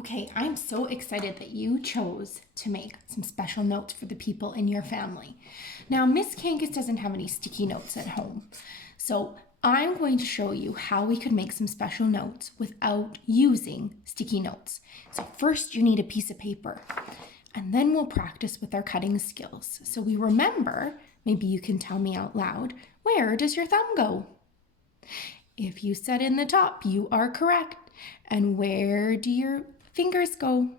Okay, I'm so excited that you chose to make some special notes for the people in your family. Now, Miss Kangas doesn't have any sticky notes at home, so I'm going to show you how we could make some special notes without using sticky notes. So first you need a piece of paper, and then we'll practice with our cutting skills. So we remember, maybe you can tell me out loud, where does your thumb go? If you said in the top, you are correct. And where do your fingers go?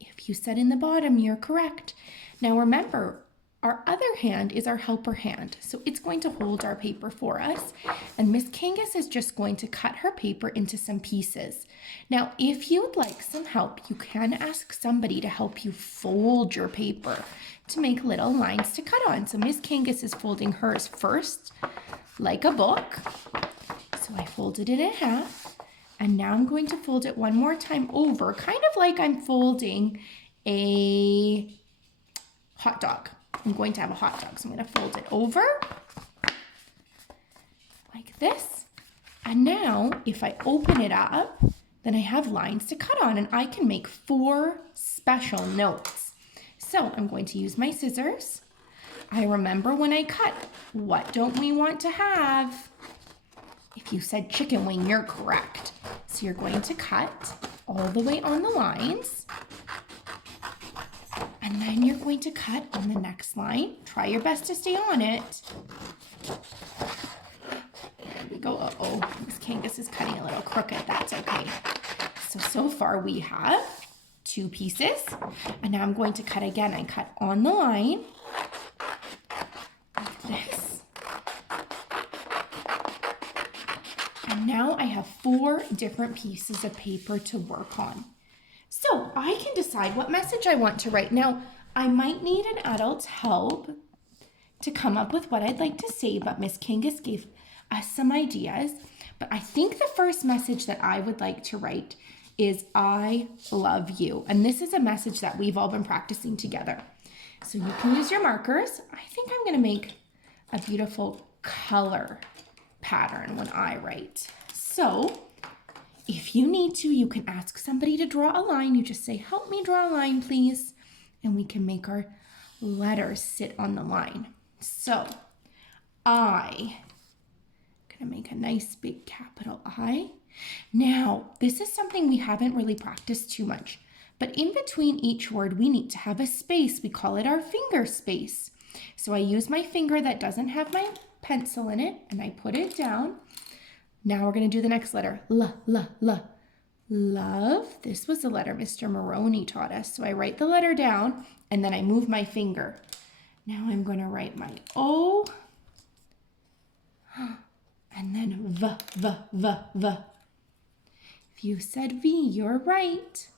If you said in the bottom, you're correct. Now remember, our other hand is our helper hand. So it's going to hold our paper for us. And Miss Kangas is just going to cut her paper into some pieces. Now, if you'd like some help, you can ask somebody to help you fold your paper to make little lines to cut on. So Miss Kangas is folding hers first, like a book. So I folded it in half, and now I'm going to fold it one more time over, kind of like I'm folding a hot dog. I'm going to have a hot dog, so I'm going to fold it over like this. And now, if I open it up, then I have lines to cut on, and I can make 4 special notes. So I'm going to use my scissors. I remember when I cut, what don't we want to have? If you said chicken wing, you're correct. So you're going to cut all the way on the lines. And then you're going to cut on the next line. Try your best to stay on it. There we go. Uh-oh, Miss Kangas is cutting a little crooked. That's okay. So far we have 2 pieces. And now I'm going to cut again. I cut on the line like this. And now I have 4 different pieces of paper to work on. So I can decide what message I want to write. Now, I might need an adult's help to come up with what I'd like to say, but Miss Kangas gave us some ideas. But I think the first message that I would like to write is I love you. And this is a message that we've all been practicing together. So you can use your markers. I think I'm going to make a beautiful color pattern when I write. So if you need to, you can ask somebody to draw a line. You just say, help me draw a line, please. And we can make our letters sit on the line. So I'm gonna make a nice big capital I. Now, this is something we haven't really practiced too much, but in between each word, we need to have a space. We call it our finger space. So I use my finger that doesn't have my pencil in it, and I put it down. Now we're going to do the next letter. L, L, L. Love. This was the letter Mr. Maroney taught us. So I write the letter down, and then I move my finger. Now I'm going to write my O, and then V, V, V, V. If you said V, you're right.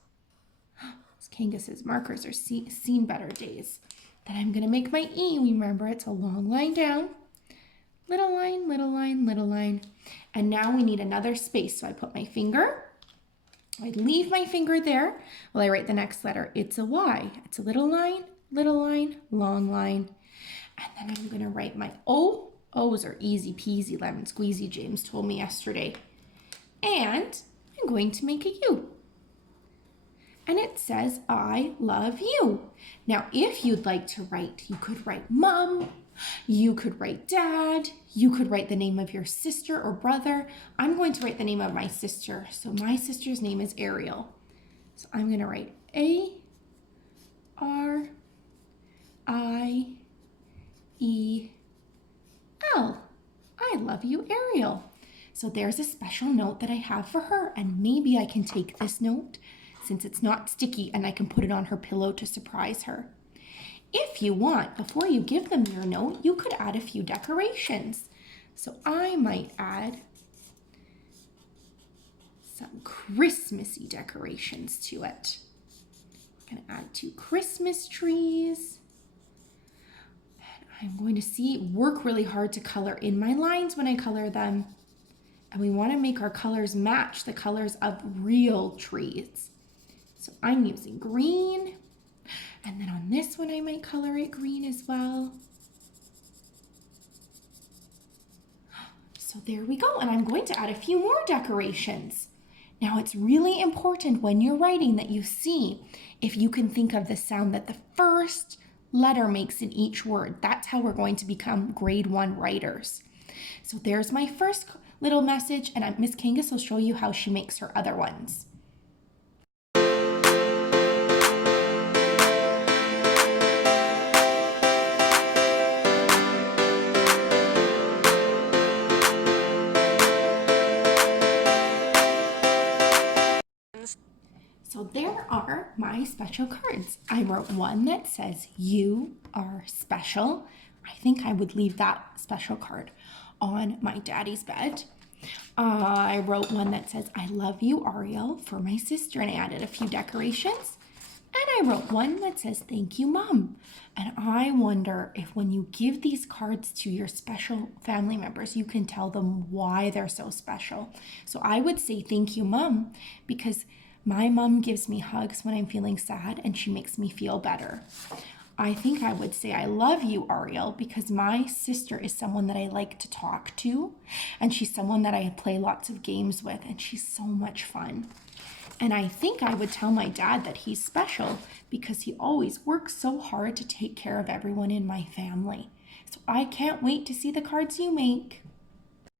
Kangas's markers are seen better days. Then I'm going to make my E. Remember, it's a long line down. Little line, little line, little line. And now we need another space. So I put my finger. I leave my finger there while I write the next letter. It's a Y. It's a little line, long line. And then I'm going to write my O. O's are easy peasy, lemon squeezy, James told me yesterday. And I'm going to make a U. And it says, I love you. Now, if you'd like to write, you could write Mom, you could write Dad, you could write the name of your sister or brother. I'm going to write the name of my sister. So my sister's name is Ariel. So I'm going to write A-R-I-E-L. I love you, Ariel. So there's a special note that I have for her, and maybe I can take this note since it's not sticky, and I can put it on her pillow to surprise her. If you want, before you give them your note, you could add a few decorations. So I might add some Christmassy decorations to it. I'm going to add 2 Christmas trees. And I'm going to work really hard to color in my lines when I color them. And we want to make our colors match the colors of real trees. So I'm using green, and then on this one I might color it green as well. So there we go, and I'm going to add a few more decorations. Now, it's really important when you're writing that you see if you can think of the sound that the first letter makes in each word. That's how we're going to become grade 1 writers. So there's my first little message, and Miss Kangas will show you how she makes her other ones. So there are my special cards. I wrote one that says, "You are special." I think I would leave that special card on my daddy's bed. I wrote one that says, "I love you, Ariel," for my sister, and I added a few decorations. And I wrote one that says, "Thank you, Mom." And I wonder if when you give these cards to your special family members, you can tell them why they're so special. So I would say, "Thank you, Mom," because my mom gives me hugs when I'm feeling sad and she makes me feel better. I think I would say, "I love you, Ariel," because my sister is someone that I like to talk to, and she's someone that I play lots of games with, and she's so much fun. And I think I would tell my dad that he's special because he always works so hard to take care of everyone in my family. So I can't wait to see the cards you make.